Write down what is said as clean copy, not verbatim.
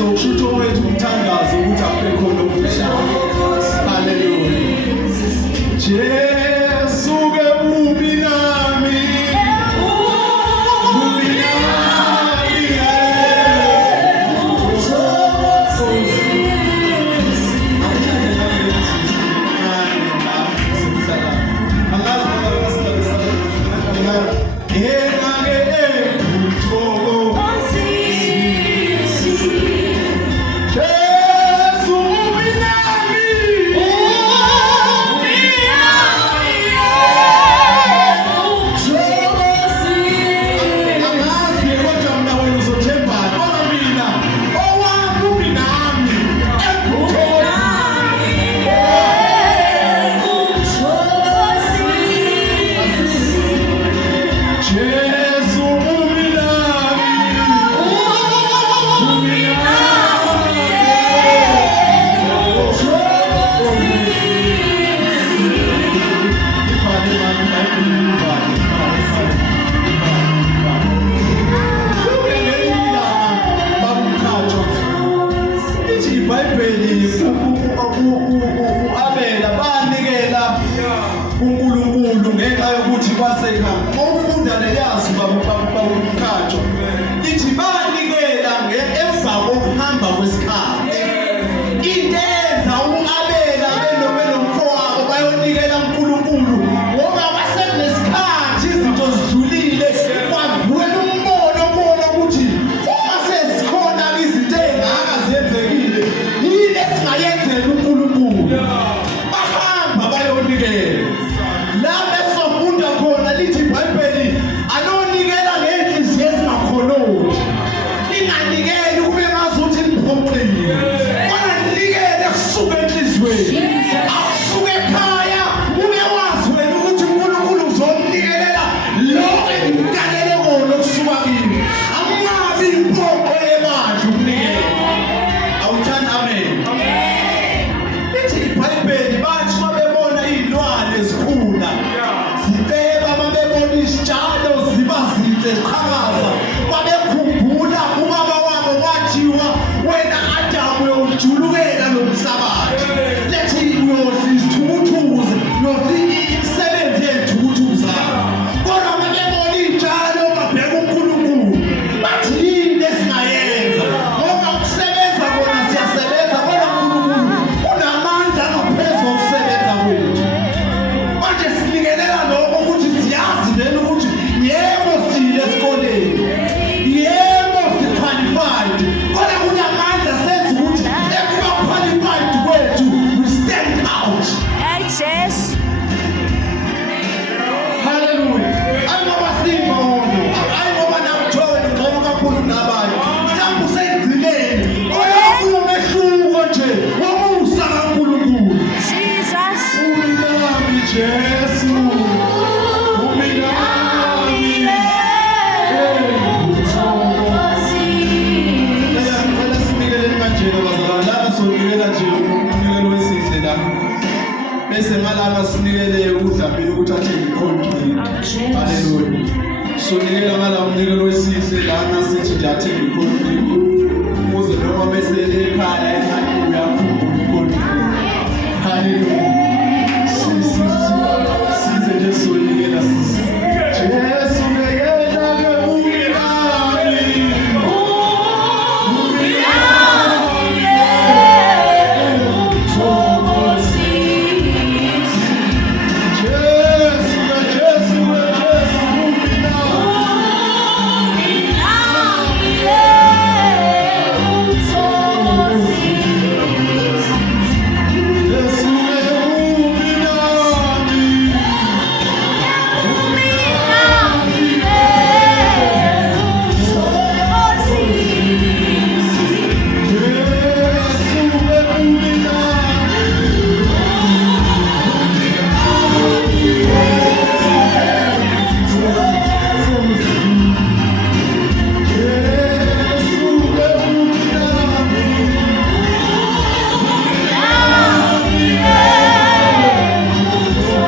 So kusho wethu umthandazo ukuthi akube khona okuphelayo. Hallelujah. Jesu ke ubi nami. Ubi nami. Abela banikela uNkulunkulu ngenxa yokuthi kwaseka ofunda leyazi babukhatsho lithi banikela emva kokuhamba kwesikhathi into enza uAbela benomfowabo bayonikela uNkulunkulu ngoba basenesikhathi izinto zidlulile kwavuka umbono ukuthi uma sesikhona izinto ezingaka zenzekile yini esingayenzela uNkulunkulu bahamba bayonikela la besofunda khona lithi iBhayibheli anonikela ngenhliziyo ezingakhononi linganikeli kube ngazuthi niphoqile kodwa ninikele kusuka enhliziyweni akusuka ekhaya ube wazi wena ukuthi uNkulunkulu uzomnikelela lonke imkalelo kona kusuka kimi angabi imphoqo yemali ukunikela awuthanda amen lithi iBhayibheli bathi babebona izilwane zikhula zibeba babebona isitshalo ziba zinhle ziqhakaza babekhumbula ubaba wabo kwathiwa wena Adamu uyojulukela lo mhlabathi lethi uyozithuthuza imisebenzi yezithuthuza kodwa babebona izitshalo babheka uNkulunkulu bathi yini esingayenza ngoba ukusebenza kona siyasebenza kodwa uNkulunkulu unamandla ngaphezu kokusebenza kwethu manje sinikelela lokho ukuthi siyazi lena ukuthi yebo sile esikoleni yebo siqualified kodwa kunamandla senza ukuthi ekuba qualified kwethu we stand out. Hey Jesus. Hallelujah. Ayingoba singono ayingoba namthweni ngcono kakhulu kunabanye mhlawumbe useyigcineni kodwa kuyomehluko nje womusa kaNkulunkulu. Jesus. Umnami Jesu bese ngalana sinikele udlambile ukuthi athenge icontrol. Hallelujah. So nikela ngala umnikelo wesihle lana sithi nje athenge icontrol ukuze noma bese ekhaya